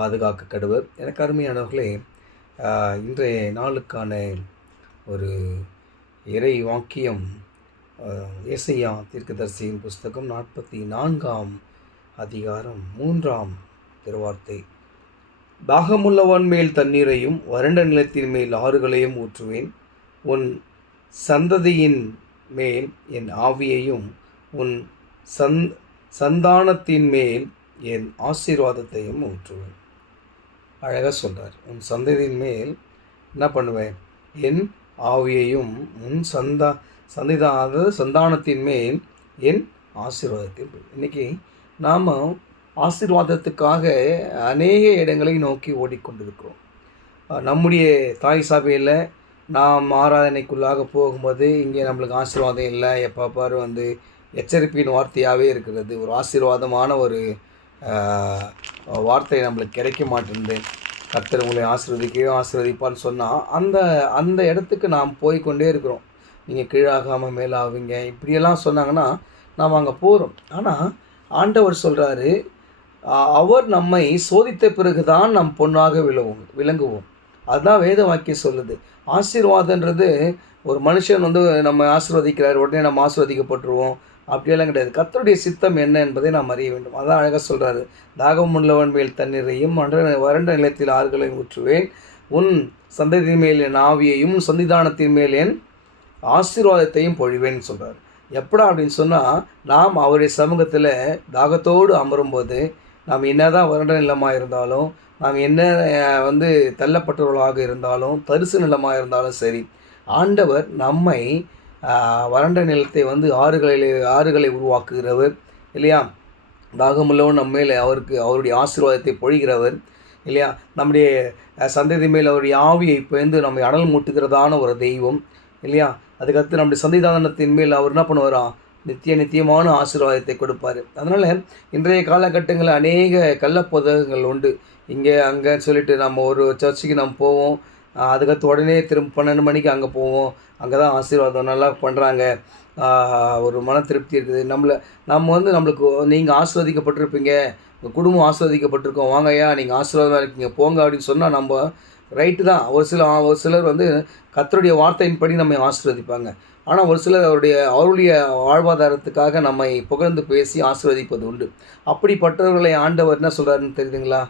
பாதுகாக்க கடுவர். எனக்கு அருமையானவர்களே, இன்றைய நாளுக்கான ஒரு இறை வாக்கியம் ஏசாயா தீர்க்கதரிசியின் புஸ்தகம் 44ஆம் அதிகாரம் 3ஆம் திருவார்த்தை. தாகமுள்ளவன் மேல் தண்ணீரையும் வறண்ட நிலத்தின் மேல் ஆறுகளையும் ஊற்றுவேன். உன் சந்ததியின் மேல் என் ஆவியையும் உன் சந்தானத்தின் மேல் என் ஆசீர்வாதத்தையும் ஊற்றுவேன். அழகாக சொல்கிறார். உன் சந்ததியின் மேல் என்ன பண்ணுவேன்? என் ஆவியையும் உன் சந்தானத்தின் மேல் என் ஆசீர்வாதத்தையும். இன்றைக்கி நாம் ஆசீர்வாதத்துக்காக அநேக இடங்களை நோக்கி ஓடிக்கொண்டிருக்கிறோம். நம்முடைய தாய் சபையில் நாம் ஆராதனைக்குள்ளாக போகும்போது இங்கே நம்மளுக்கு ஆசீர்வாதம் இல்லை, எப்போ பாரு எச்சரிப்பின் வார்த்தையாகவே இருக்கிறது. ஒரு ஆசீர்வாதமான ஒரு வார்த்தை நம்மளுக்கு கிடைக்க மாட்டேங்குது. கர்த்தர் உங்களை ஆசீர்வதிப்பான்னு சொன்னால் அந்த இடத்துக்கு நாம் போய்கொண்டே இருக்கிறோம். நீங்கள் கீழாகாமல் மேலாகுவீங்க இப்படியெல்லாம் சொன்னாங்கன்னா நாம் அங்கே போகிறோம். ஆனால் ஆண்டவர் சொல்கிறாரு, அவர் நம்மை சோதித்த பிறகு தான் நம் பொண்ணாக விளங்குவோம். அதுதான் வேத வாக்கியம் சொல்லுது. ஆசீர்வாதன்றது ஒரு மனுஷன் நம்ம ஆசீர்வதிக்கிறார், உடனே நம்ம ஆசீர்வதிக்கப்பட்டுருவோம் அப்படியெல்லாம் கிடையாது. கர்த்தருடைய சித்தம் என்ன என்பதை நாம் அறிய வேண்டும். அதான் அழகாக சொல்கிறாரு. தாகம் உள்ளவன் மேல் தண்ணீரையும் வறண்ட நிலத்தில் ஆறுகளையும் ஊற்றுவேன். உன் சந்ததியின் மேல் என் ஆவியையும் சந்திதானத்தின் மேல் என் ஆசீர்வாதத்தையும் பொழிவேன்னு சொல்கிறார். எப்படா அப்படின்னு சொன்னால், நாம் அவருடைய சமூகத்தில் தாகத்தோடு அமரும்போது நாம் என்ன தான் வறண்ட நிலமாக இருந்தாலும், நாம் என்ன தள்ளப்பட்டவர்களாக இருந்தாலும், தரிசு நிலமாக இருந்தாலும் சரி, ஆண்டவர் நம்மை வறண்ட நிலத்தை ஆறுகளை உருவாக்குகிறவர் இல்லையா? தாகமுள்ளவன் நம்ம மேலே அவருடைய ஆசீர்வாதத்தை பொழிகிறவர் இல்லையா? நம்முடைய சந்ததி மேல் அவருடைய ஆவியை பயந்து நம்மை அனல் மூட்டுகிறதான ஒரு தெய்வம் இல்லையா? அதுக்கடுத்து நம்முடைய சந்திதானத்தின் மேல் அவர் என்ன பண்ணுவாராம்? நித்தியமான ஆசீர்வாதத்தை கொடுப்பார். அதனால் இன்றைய காலகட்டங்களில் அநேக கள்ளப்புதகங்கள் உண்டு. இங்கே அங்கே சொல்லிட்டு நம்ம ஒரு சர்ச்சுக்கு நம்ம போவோம், அதுக்கடுத்து உடனே திரும்ப 12 மணிக்கு அங்கே போவோம், அங்கே தான் ஆசீர்வாதம் நல்லா பண்ணுறாங்க, ஒரு மன திருப்தி இருக்குது. நம்மளுக்கு நீங்கள் ஆசீர்வதிக்கப்பட்டிருப்பீங்க, உங்கள் குடும்பம் ஆசீர்வதிக்கப்பட்டிருக்கோம், வாங்கய்யா நீங்கள் ஆசீர்வாதமாக இருக்கீங்க போங்க அப்படின்னு சொன்னால் நம்ம ரைட்டு தான். ஒரு சிலர் கர்த்தருடைய வார்த்தையின்படி நம்மை ஆசீர்வதிப்பாங்க. ஆனால் ஒரு சிலர் அவருடைய வாழ்வாதாரத்துக்காக நம்மை புகழ்ந்து பேசி ஆசீர்வதிப்பது உண்டு. அப்படிப்பட்டவர்களை ஆண்டவர் என்ன சொல்கிறாருன்னு தெரியுதுங்களா?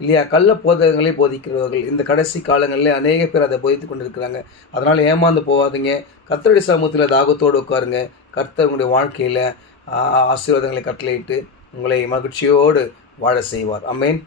இல்லையா? கள்ள போதகங்களே போதிக்கிறவர்கள் இந்த கடைசி காலங்களில் அநேக பேர் அதை போதித்து கொண்டிருக்கிறாங்க. அதனால் ஏமாந்து போகாதீங்க. கர்த்தருடைய சமூகத்தில் தாகத்தோடு உட்காருங்க. கர்த்தர் உங்களுடைய வாழ்க்கையில் ஆசீர்வாதங்களை கட்டளையிட்டு உங்களை மகிழ்ச்சியோடு வாழ செய்வார். ஆமென்.